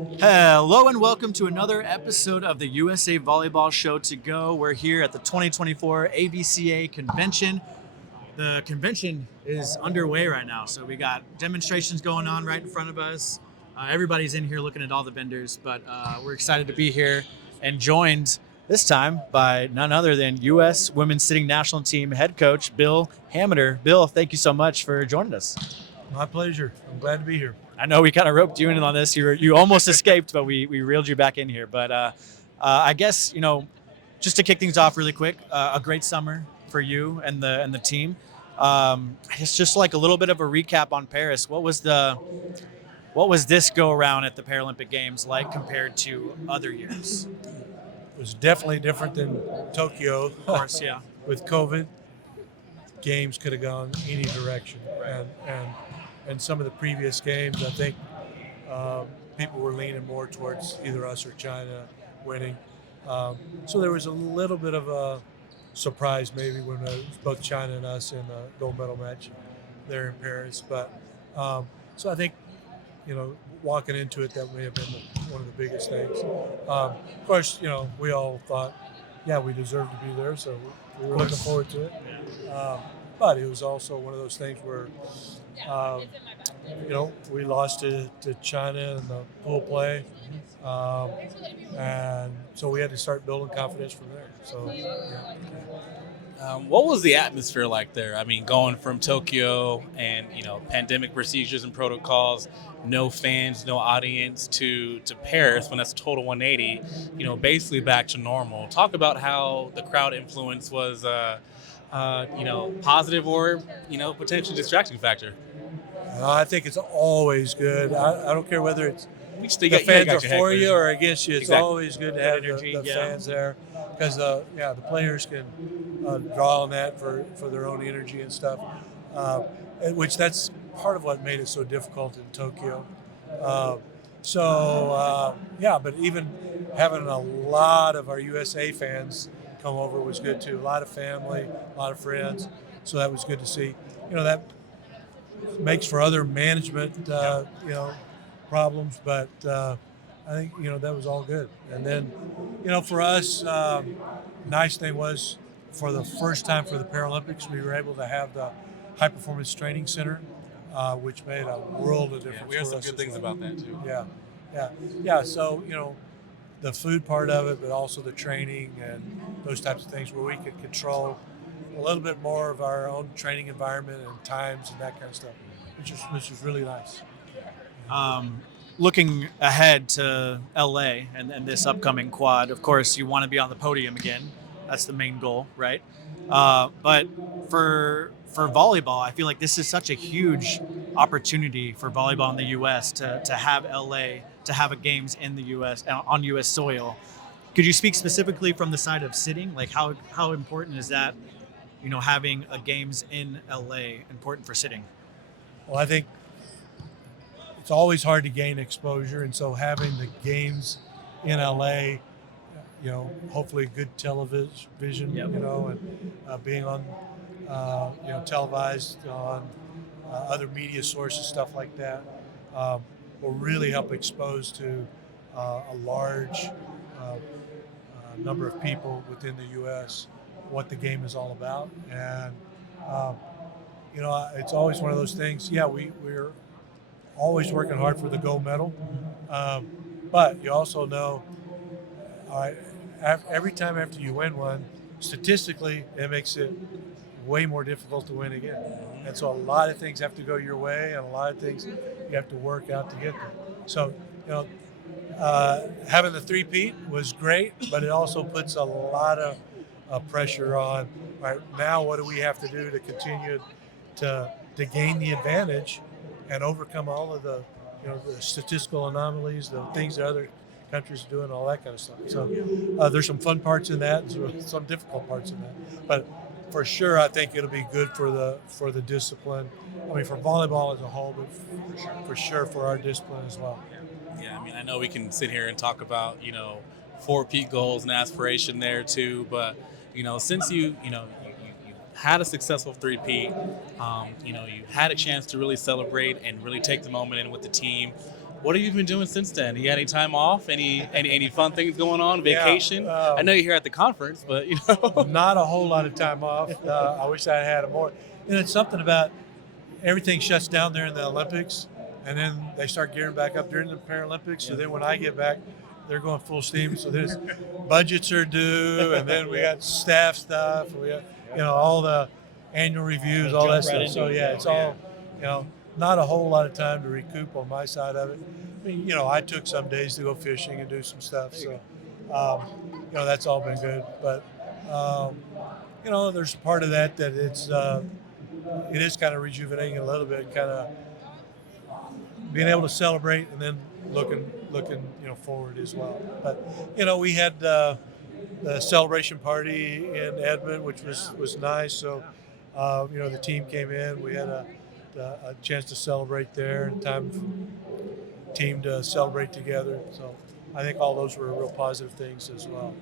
Hello and welcome to another episode of the USA Volleyball Show to Go. We're here at the 2024 AVCA Convention. The convention is underway right now, so we got demonstrations going on right in front of us. Everybody's in here looking at all the vendors, but we're excited to be here and joined this time by none other than U.S. Women's Sitting National Team head coach Bill Hamiter. Bill, thank you so much for joining us. My pleasure. I'm glad to be here. I know we kind of roped you in on this. You almost escaped, but we reeled you back in here. But I guess, just to kick things off really quick, a great summer for you and the team. It's just like a little bit of a recap on Paris. What was this go around at the Paralympic Games like compared to other years? It was definitely different than Tokyo. Of course, yeah. With COVID, games could have gone any direction. Right. And some of the previous games, I think people were leaning more towards either us or China winning. So there was a little bit of a surprise maybe when it was both China and us in a gold medal match there in Paris. But so I think, walking into it, that may have been one of the biggest things. Of course, we all thought, we deserved to be there, so we were looking forward to it. But it was also one of those things where, we lost to China in the pool play. And so we had to start building confidence from there. So, what was the atmosphere like there? I mean, going from Tokyo and, pandemic procedures and protocols, no fans, no audience, to Paris when that's a total 180, basically back to normal. Talk about how the crowd influence was, positive or, potentially distracting factor. I think it's always good. I don't care whether it's The fans are for you or against you. It's Exactly. always good to have the fans there because the players can draw on that for their own energy and stuff, which that's part of what made it so difficult in Tokyo. But even having a lot of our USA fans come over was good too. A lot of family, a lot of friends. So that was good to see. That makes for other management, problems, but I think, that was all good. And then, for us, nice thing was for the first time for the Paralympics, we were able to have the high performance training center, which made a world of difference. We heard for some us good as things well. about that too. Yeah. So, the food part of it, but also the training and those types of things where we could control a little bit more of our own training environment and times and that kind of stuff, which is really nice. Looking ahead to LA and this upcoming quad, of course, you want to be on the podium again. That's the main goal, right? But for volleyball, I feel like this is such a huge opportunity for volleyball in the U.S. to have LA, to have a games in the U.S. on U.S. soil. Could you speak specifically from the side of sitting? Like how important is that, having a games in LA important for sitting? Well, I think it's always hard to gain exposure, and so having the games in LA, hopefully good television, Yep. and being on, televised on other media sources, stuff like that, will really help expose to a large number of people within the U.S. what the game is all about. And, it's always one of those things. Yeah, we're always working hard for the gold medal. But you also know, every time after you win one, statistically, it makes it way more difficult to win again. And so a lot of things have to go your way, and a lot of things you have to work out to get there. So, having the three-peat was great, but it also puts a lot of pressure on, all right, now what do we have to do to continue to gain the advantage and overcome all of the statistical anomalies, the things that other countries are doing, all that kind of stuff. So there's some fun parts in that and some difficult parts in that. But for sure, I think it'll be good for the discipline. I mean, for volleyball as a whole, but for sure for our discipline as well. Yeah, I mean, I know we can sit here and talk about, 4 peak goals and aspiration there too, but, since you had a successful three-peat, you had a chance to really celebrate and really take the moment in with the team. What have you been doing since then? You got any time off? Any fun things going on? Yeah, Vacation? I know you're here at the conference, but not a whole lot of time off. I wish I had more. It's something about everything shuts down there in the Olympics, and then they start gearing back up during the Paralympics. So then when I get back, they're going full steam. So there's budgets are due, and then we got staff stuff. We got all the annual reviews, all that stuff. So yeah, it's all not a whole lot of time to recoup on my side of it. I mean, I took some days to go fishing and do some stuff. So that's all been good. But there's part of that it is kind of rejuvenating a little bit, kind of being able to celebrate and then looking forward as well. But we had the celebration party in Edmond, which was nice. So the team came in. We had a chance to celebrate there, and time for the team to celebrate together. So I think all those were real positive things as well.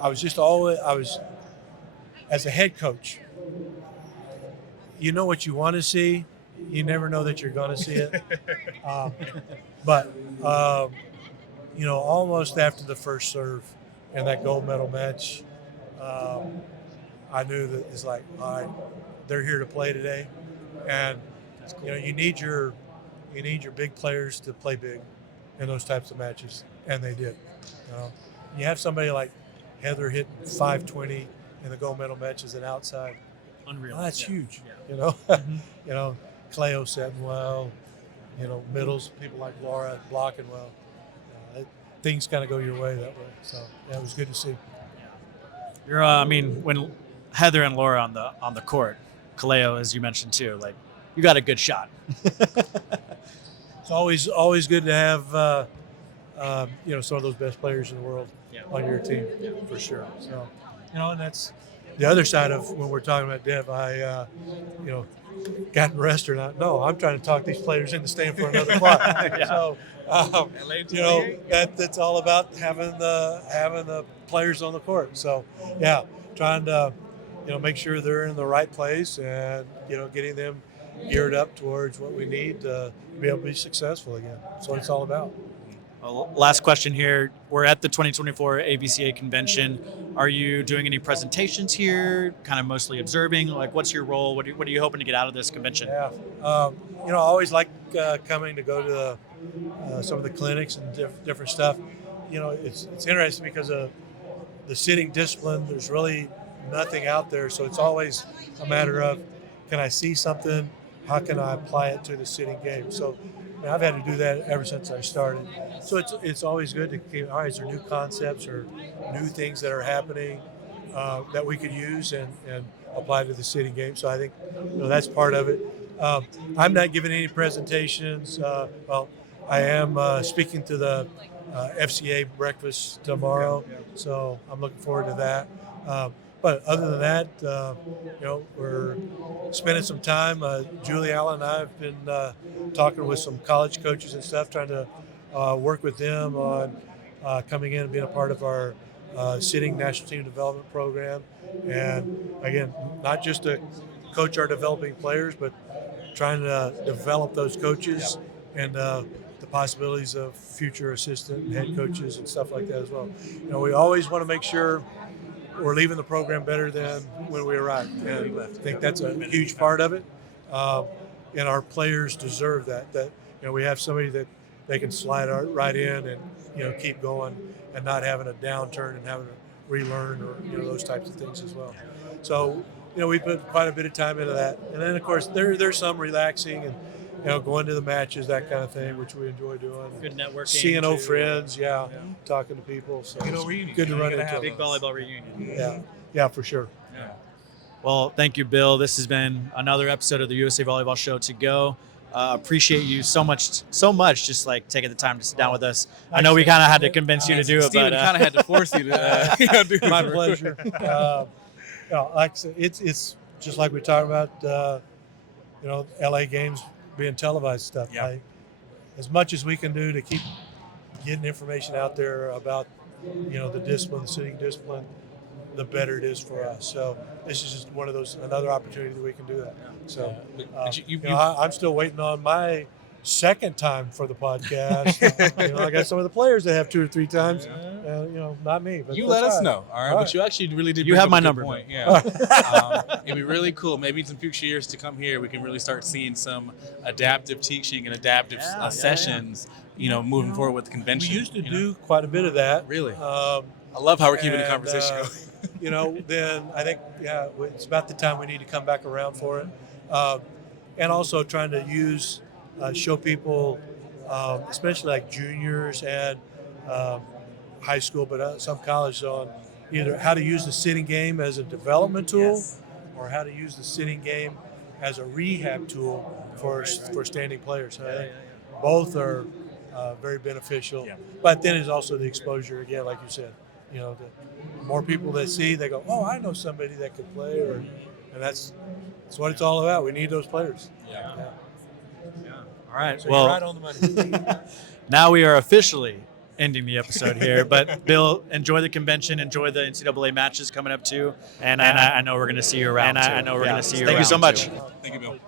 I was as a head coach, what you want to see, you never know that you're going to see it. But almost after the first serve in that gold medal match, I knew that it's like, all right, they're here to play today, and you need your big players to play big in those types of matches, and they did. You have somebody like Heather hitting 520 in the gold medal match as an outside. Unreal. Well, that's huge. Mm-hmm. Cleo setting well. Middles, people like Laura blocking well. Things kind of go your way that way. So it was good to see. You're, when Heather and Laura on the court, Kaleo, as you mentioned too, like you got a good shot. It's always good to have some of those best players in the world on your team, for sure. So and that's the other side of when we're talking about Dev. I gotten rest or not? No, I'm trying to talk these players into staying for another quad. So that's all about having the players on the court. So trying to make sure they're in the right place and getting them geared up towards what we need to be able to be successful again. That's what it's all about. Well, last question here. We're at the 2024 AVCA Convention. Are you doing any presentations here? Kind of mostly observing? Like, what's your role? What are you hoping to get out of this convention? Yeah, I always like coming to go to some of the clinics and different stuff. It's interesting because of the sitting discipline. There's really nothing out there, so it's always a matter of, can I see something? How can I apply it to the sitting game? So I've had to do that ever since I started. So it's always good to keep, all right, is there new concepts or new things that are happening that we could use and apply to the sitting game? So I think that's part of it. I'm not giving any presentations. I am speaking to the FCA breakfast tomorrow, so I'm looking forward to that. But other than that, we're spending some time. Julie Allen and I have been talking with some college coaches and stuff, trying to work with them on coming in and being a part of our sitting national team development program. And again, not just to coach our developing players, but trying to develop those coaches and the possibilities of future assistant and head coaches and stuff like that as well. We always want to make sure we're leaving the program better than when we arrived. And I think that's a huge part of it. And our players deserve that. That we have somebody that they can slide right in and keep going and not having a downturn and having to relearn or those types of things as well. So we put quite a bit of time into that. And then of course there's some relaxing and going to the matches, that kind of thing, which we enjoy doing. Good networking. Seeing old friends, talking to people. So good reunion. Good to run into. Big volleyball reunion. Yeah, for sure. Yeah. Well, thank you, Bill. This has been another episode of the USA Volleyball Show to go. Appreciate you so much, just like taking the time to sit down with us. I know we kind of had to convince you to do it, Stephen but kind of had to force you to do it. My pleasure. Like I said, it's just like we talked about. LA games being televised stuff. Yeah. As much as we can do to keep getting information out there about the discipline, the sitting discipline, the better it is for us. So this is just one of those, another opportunity that we can do that. So I'm still waiting on my second time for the podcast. I got some of the players that have 2 or 3 times. Not me. But you let us know, all right? But you actually really did. You bring have up my a good number. Point. Yeah, it'd be really cool. Maybe in some future years to come here, we can really start seeing some adaptive teaching and adaptive sessions. Moving forward with the convention. We used to do quite a bit of that. Really. I love how we're keeping the conversation going. Then I think, it's about the time we need to come back around for it. And also trying to show people, especially like juniors and high school, but some college, on either how to use the sitting game as a development tool or how to use the sitting game as a rehab tool for standing players. I think both are very beneficial. Yeah. But then there's also the exposure, again, like you said. The more people that see, they go, oh, I know somebody that could play, and that's what it's all about. We need those players. Yeah. All right. So well, you're right on the money. Now we are officially ending the episode here. But Bill, enjoy the convention, enjoy the NCAA matches coming up too, and I know we're going to see you around. Thank you so much. Thank you, Bill.